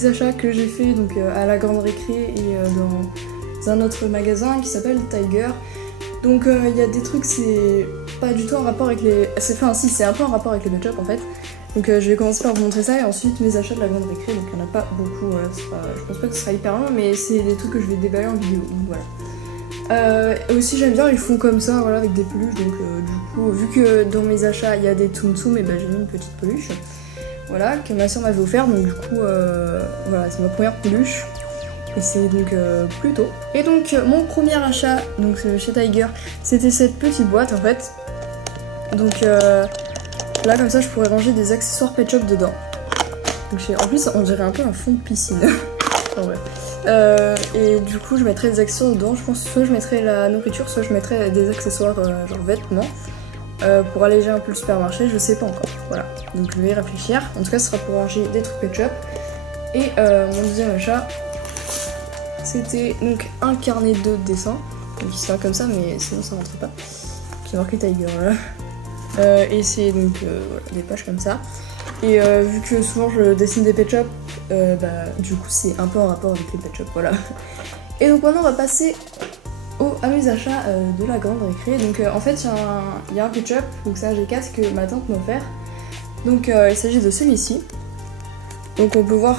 des achats que j'ai fait donc à la Grande Récré et dans un autre magasin qui s'appelle Tiger. Donc il y a des trucs, c'est pas du tout en rapport avec les... Enfin si, c'est un peu en rapport avec les pet shops en fait. Donc je vais commencer par vous montrer ça et ensuite mes achats de la Grande Récré. Donc il n'y en a pas beaucoup, je pense pas que ce sera hyper long, mais c'est des trucs que je vais déballer en vidéo, donc voilà. Et aussi j'aime bien les fonds comme ça, voilà, avec des peluches. Donc du coup, vu que dans mes achats il y a des Tsum Tsum, et ben j'ai mis une petite peluche. Voilà, que ma soeur m'avait offert, donc du coup, voilà, c'est ma première peluche. Et c'est donc plutôt. Et donc mon premier achat, donc chez Tiger, c'était cette petite boîte en fait. Donc là comme ça je pourrais ranger des accessoires pet shop dedans. Donc, en plus on dirait un peu un fond de piscine. Enfin, ouais. Et du coup je mettrais des accessoires dedans, je pense soit je mettrais la nourriture, soit je mettrais des accessoires genre vêtements. Pour alléger un peu le supermarché, je sais pas encore, voilà. Donc je vais y réfléchir. En tout cas ce sera pour ranger des trucs pet shop. Et mon deuxième achat, c'était donc un carnet de dessin. Donc il sera comme ça mais sinon ça rentre pas. Qui est marqué Tiger, voilà. Et c'est donc voilà, des pages comme ça. Et vu que souvent je dessine des pet shops, du coup c'est un peu en rapport avec les pet shops, voilà. Et donc maintenant on va passer à mes achats de la Grande Récré. Donc en fait il y a un pet shop, donc c'est un G4 que ma tante m'a offert. Donc il s'agit de celui-ci. Donc on peut voir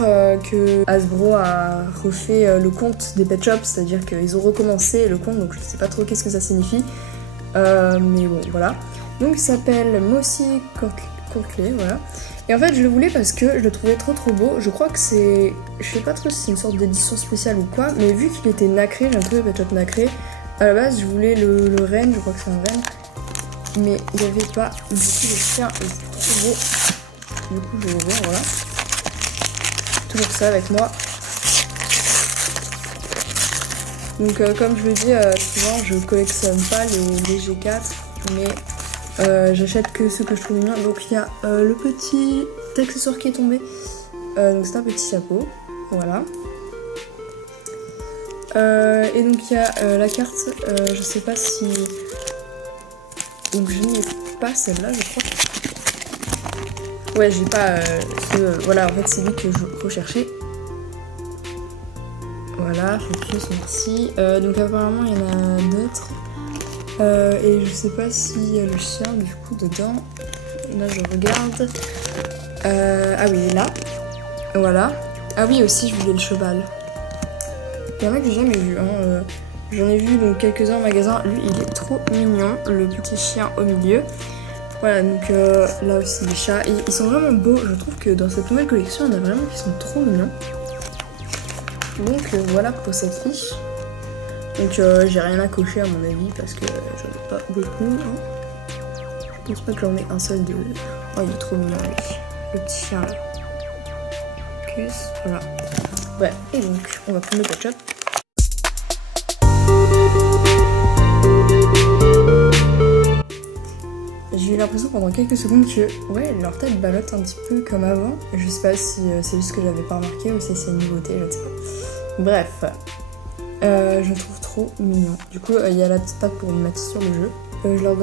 que Hasbro a refait le compte des pet shops, c'est-à-dire qu'ils ont recommencé le compte, donc je sais pas trop qu'est-ce que ça signifie. Mais bon voilà. Donc il s'appelle Mossy Coquelet, voilà. Et en fait je le voulais parce que je le trouvais trop beau. Je crois que c'est... Je sais pas trop si c'est une sorte d'édition spéciale ou quoi, mais vu qu'il était nacré, j'ai un peu de pet shop nacré. À la base je voulais le renne, je crois que c'est un renne. Mais il n'y avait pas du coup le chien et c'est trop beau. Du coup je vais le voir, voilà. Toujours ça avec moi. Donc comme je le dis souvent, je collectionne pas les G4, mais j'achète que ceux que je trouve mignons. Donc il y a le petit accessoire qui est tombé. Donc c'est un petit chapeau, voilà. Et donc il y a la carte, je sais pas si... Donc je n'ai pas celle-là, je crois. Ouais, j'ai pas voilà, en fait c'est lui que je recherchais. Voilà, focus, merci. Donc apparemment il y en a d'autres. Et je sais pas s'il y a le chien du coup dedans. Là je regarde. Ah oui, il est là. Voilà. Ah oui, aussi je voulais le cheval. Il y en a que j'ai jamais vu, hein. J'en ai vu donc quelques-uns au magasin. Lui il est trop mignon, le petit chien au milieu. Voilà, donc là aussi les chats, ils sont vraiment beaux. Je trouve que dans cette nouvelle collection, il y en a vraiment qui sont trop mignons. Donc voilà pour cette fiche. Donc j'ai rien à cocher à mon avis parce que j'en ai pas beaucoup. Hein. Je pense pas que j'en ai un seul de... Oh, il est trop mignon lui. Le petit chien là. Cus, voilà. Ouais, et donc on va prendre le pet shop. J'ai eu l'impression pendant quelques secondes que ouais, leur tête ballotte un petit peu comme avant. Je sais pas si c'est juste que j'avais pas remarqué ou si c'est une nouveauté, je ne sais pas. Bref, je le trouve trop mignon. Du coup, il y a la petite patte pour me mettre sur le jeu. Je leur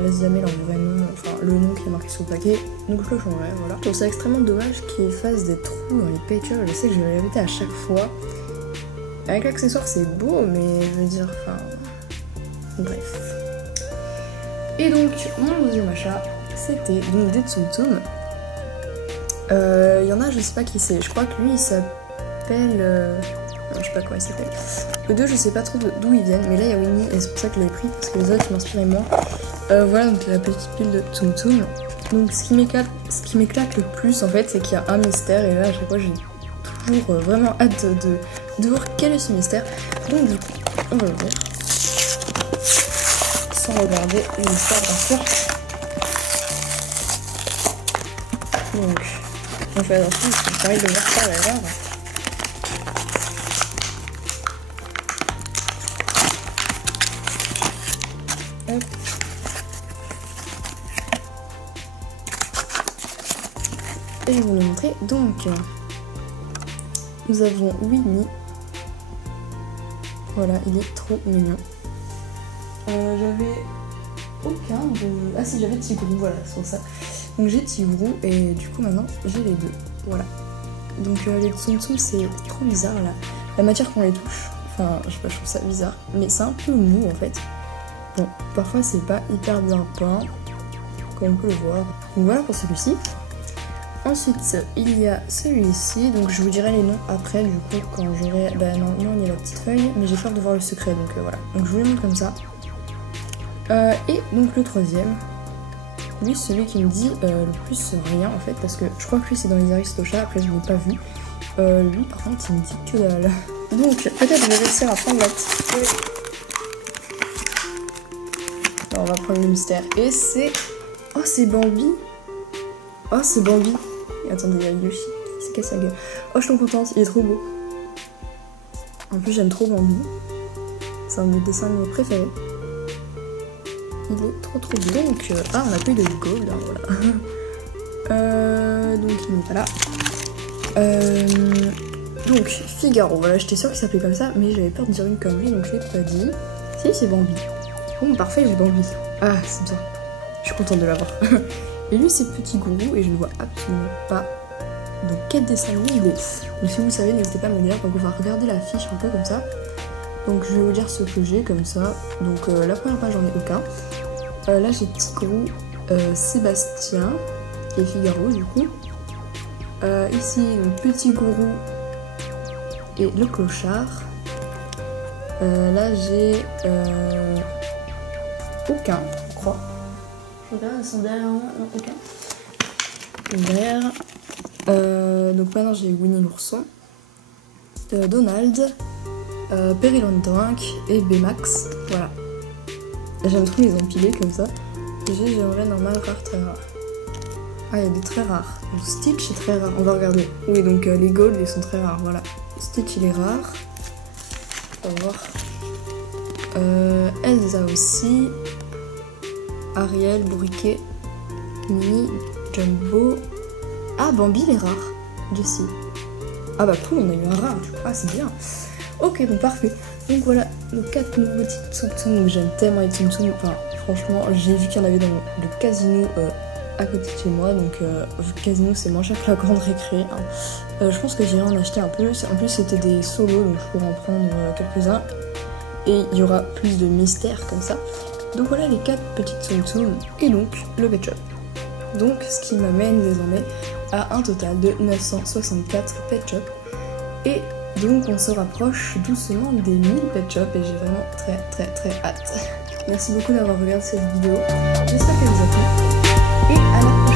laisse jamais leur vrai nom, enfin le nom qui est marqué sur le paquet, donc je le changerai, voilà. Je trouve ça extrêmement dommage qu'ils fassent des trous dans les pet shops. Je sais que je vais les répéter à chaque fois. Avec l'accessoire c'est beau, mais je veux dire, enfin... Bref. Et donc, mon deuxième achat, c'était donc des Tsum Tsum. Il y en a, je sais pas qui c'est. Je crois que lui, il s'appelle... Non, je sais pas comment il s'appelle. Le 2, je sais pas trop d'où ils viennent, mais là, il y a Winnie, et c'est pour ça que je l'ai pris, parce que les autres m'inspiraient moins. Voilà, donc la petite pile de Tsum Tsum. Donc, ce qui m'éclate le plus, en fait, c'est qu'il y a un mystère, et là, à chaque fois, j'ai toujours vraiment hâte de voir quel est ce mystère. Donc, du coup, on va l'ouvrir. Sans regarder l'histoire bien sûr. Donc, on fait attention parce que j'arrive de voir ça à l'erreur. Hop. Et je vais vous le montrer. Donc, nous avons Winnie. Voilà, il est trop mignon. J'avais aucun de... Ah si, j'avais Tigrou, voilà, c'est pour ça. Donc j'ai Tigrou et du coup maintenant j'ai les deux, voilà. Donc les Tsum Tsum c'est trop bizarre là. La matière quand on les touche, enfin je sais pas, je trouve ça bizarre. Mais c'est un peu mou en fait. Bon, parfois c'est pas hyper bien peint, comme on peut le voir. Donc voilà pour celui-ci. Ensuite, il y a celui-ci, donc je vous dirai les noms après, du coup, quand j'aurai... Bah non, il y a la petite feuille, mais j'ai peur de voir le secret, donc voilà. Donc je vous les montre comme ça. Et donc le troisième, lui, celui qui me dit le plus rien, en fait, parce que je crois que lui, c'est dans les Aristochats, après je ne l'ai pas vu. Lui, par contre, il me dit que dalle. Donc, peut-être je vais réussir à prendre la petite feuille. Non, on va prendre le mystère. Et c'est... Oh, c'est Bambi. Oh, c'est Bambi. Et attendez, il y a Yoshi qui se casse la gueule. Oh, je suis trop contente, il est trop beau. En plus, j'aime trop Bambi. C'est un de mes dessins animés préférés. Il est trop beau. Donc, ah, on a plus de gold, hein, voilà. Donc, il n'est pas là. Donc, Figaro. Voilà, j'étais sûre qu'il s'appelait comme ça, mais j'avais peur de dire une connerie, donc je l'ai pas dit. Si, c'est Bambi. Bon, parfait, j'ai Bambi. Ah, c'est bien. Je suis contente de l'avoir. Et lui, c'est Petit Gourou, et je ne vois absolument pas de quel dessin animé il est. Donc si vous savez, n'hésitez pas à me dire. Donc on va regarder la fiche un peu comme ça. Donc je vais vous dire ce que j'ai comme ça. Donc la première page, j'en ai aucun. Là, j'ai Petit Gourou, Sébastien, et Figaro, du coup. Ici, donc, Petit Gourou et le clochard. Là, j'ai aucun, je crois. Je regarde, elles sont derrière moi, non, aucun. Derrière. Donc maintenant j'ai Winnie l'ourson, Donald, Périllon-Tank et Baymax. Voilà. J'aime trop les empiler comme ça. Et j'aimerais normal, rare, très rare. Ah, il y a des très rares. Donc Stitch est très rare, on va regarder. Oui, donc les Gold ils sont très rares, voilà. Stitch il est rare. On va voir. Elsa aussi. Ariel, Bourriquet, Minnie, Jumbo. Ah, Bambi, il est rare. Jessie. Ah bah tout, on a eu un rare. Ah, c'est bien. Ok, donc parfait. Donc voilà, nos 4 nouveaux Tsum Tsum. Donc j'aime tellement les Tsum Tsum. Enfin, franchement, j'ai vu qu'il y en avait dans le casino à côté de chez moi. Donc le casino, c'est moins cher que la grande récré. Hein. Je pense que j'irai en acheter un peu. En plus, c'était des solos, donc je pourrais en prendre quelques-uns. Et il y aura plus de mystères comme ça. Donc voilà les 4 petites Tsum Tsum et donc le pet shop. Donc ce qui m'amène désormais à un total de 964 pet shop. Et donc on se rapproche doucement des 1000 pet shop et j'ai vraiment très hâte. Merci beaucoup d'avoir regardé cette vidéo. J'espère qu'elle vous a plu. Et à la prochaine.